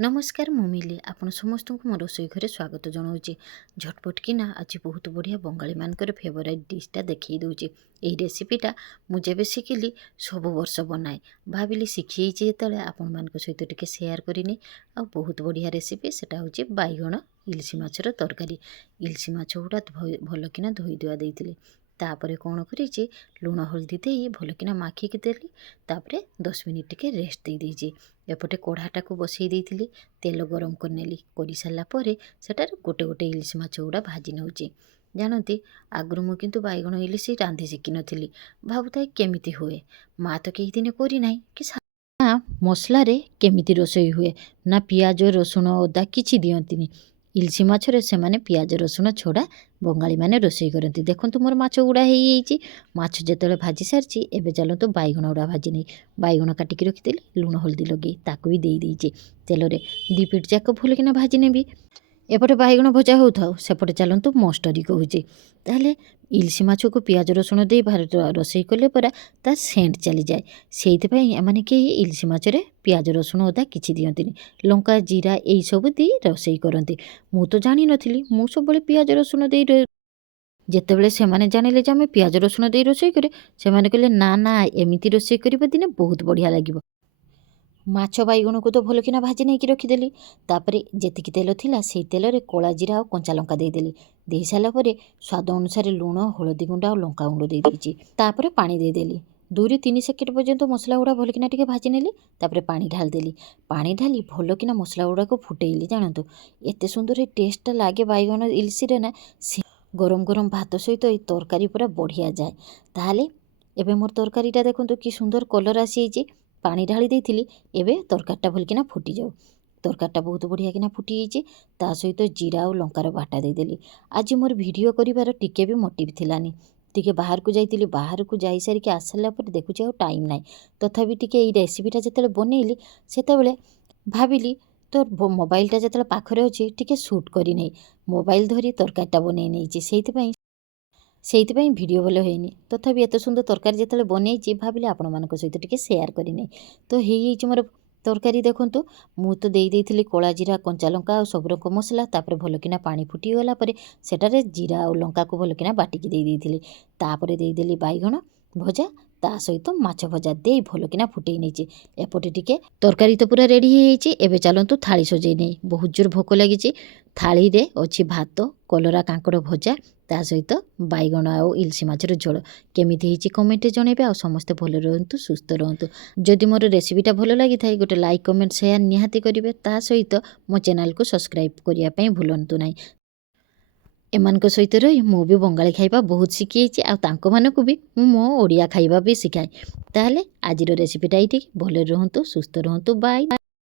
नमस्कार मु मिली आपण समस्त को मो रोसई घरे स्वागत जनाऊँगी। झटपट किना आज बहुत बढ़िया बंगाली मानकर फेवरेट डिशटा देखई दूची। यही रेसिपीटा मुझे शिखिली सब वर्ष बनाए भाविली शिखी जेते आपण मान सहित टिके शेयर करनी। आ बहुत बढ़िया रेसिपी सेटा होची बैगण इलिशी माछर तरकारी। इलिशी माछ गुड़ा भल किना धोई धुआ देइतिले। तापरे कौन करी लुण हल्दी दे भल किना माखिकी देली। तापरे 10 मिनिट टिके रेस्ट दे देइछि। एपटे कढ़ाटा को बसई देइतिली, तेल गरम करनेली। कर सारा पर सेटार गोटे गोटे इलिशी माछ गुड़ा भाजी नौची। जानती आगु मु किंतु बैगण इलिशी रांधि शिखी नथिली। भाबुताए केमिति हुए, माँ तो कई दिन करी नाही कि मसला रे केमिति रोसई हुए ना पियाज रसुण अदा किछि दियंतिनी। इलिशी माछरे से माने पियाज रसुण छोड़ा बंगाली माने रोसई करती। देखंतु मोर माछ गुड़ा हेई जाइछि। माछ जेतेले भाजी सारछि एबे चलंतु बैगण गुड़ा भाजी नहीं। बैगण काटिकी रखिदेली, लुण हल्दी लगे ताकू भी देई देइछि। तेलरे 2 पिट जाक भल किना भाजी नेबी। एपटे बैगण भजा होथाउ सेपटे चलंतु मस्टरी कहूछि। ताहले इलिशी माछ को पियाज रसुण दे रोसई कले परा ता सेंट चली जाए। सेइथिपाई एमाने के इलिशी माछरे पियाज रसुण अदा किछि दियंतिनी। लंका जीरा एई सब दे रोसई करंती। मु तो जानि नथिली। मु सबले पियाज रसुण दे जेतेबेले सेमाने जानिले जे आमे पियाज रसुण दे रोसई करे सेमाने कहले ना ना एमिति रोसई करिबा दिने बहुत बढ़िया लागिबो। माछ बैगण को तो भल किना भाजी नहीं रखिदेली। तापरे जेतिकी तेल थिला सेई तेलरे कला जीरा और कंचा लंका देदेली। दे सारा पर स्वाद अनुसार लुण हलदी गुंड और लंका गुंड दे देइछि। तापरे पानी देदेली। 2 ରୁ 3 सेकेंड पर्यंत मसला गुड़ा भल किना टिके भाजी नेली। तापरे पानी ढाल देली। पानी ढाली भल किना मसला गुड़ा को फुटेइली। जानतु एते सुंदर टेस्ट लागे बैगण इलिशी रे ना। गरम गरम भात सहित ये तरकारी पूरा बढ़िया जाए। ताहले एबे मोर तरकारीटा देखंतु कि सुंदर कलर आसी जाइछि। पानी ढाली देइथिली। एबे तरकारीटा भल किना फुटी जाऊ। तरकारीटा बहुत बढ़िया किना फुटी जाइछि। ता सहित जीरा और लंकार बाटा देदेली। आज मोर वीडियो करिवार टिके भी मोटिव थिलानी। टिके बाहर को जाइतिली। बाहर को जाई सारी के आसला पर देखुछि आ टाइम नाही। तथापि टिके एई रेसिपीटा जेतेले बनेइली सेतेबेले भाबिली तो मोबाइलटा जेतेले पाखरे अछि टिके शूट करी नै। मोबाइल धरी तरकारीटा बनेइ नैछि। सेइथिपाई वीडियो भल होइनी। तथापि एत सुंदर तरकारी जेतेले बनेइछि भाबिले आपण मानक सहित टिके शेयर करी नै। तो हेइ मोर तरकारी देखंतु मु तो देई देइथिली कला जीरा कंचा लंका और सब रकम मसला। तापरे भल किना पानी फुटी गला परे सेटारे जीरा और लंका को भल किना बाटिकी देई देइथिली। तापरे देई देली बैगण भजा ता सहित माछ भजा दे भल किना फुटेई नैछि। एपटे टिके तरकारी तो पूरा रेडी हो जाइछि। एबे चलंतु थाली सजेई नै। बहुत जोर भोक लागिछि। थाली रे अछि भात कलरा कांकड़ भजा ता सहित बैगण और इलिशी माछर झोल। केमिति हेइछि कमेंट जणेबे। आ समस्ते भल रहंतु सुस्थ रहंतु। जदि मोर रेसिपीटा भल लागि थाए गोटे लाइक कमेंट शेयर निहाती करिवे। ता सहित मो चैनल को सब्सक्राइब करिया पई भूलंतु नाही। एमानक सहित रही मु भी बंगाली खाइबा बहुत शिखी आ तांको मानकु भी मु मो ओडिया खाइबा भी शिखाए। ताहले आजिर रेसिपीटा एठी भल रहंतु सुस्थ रहंतु। बाय।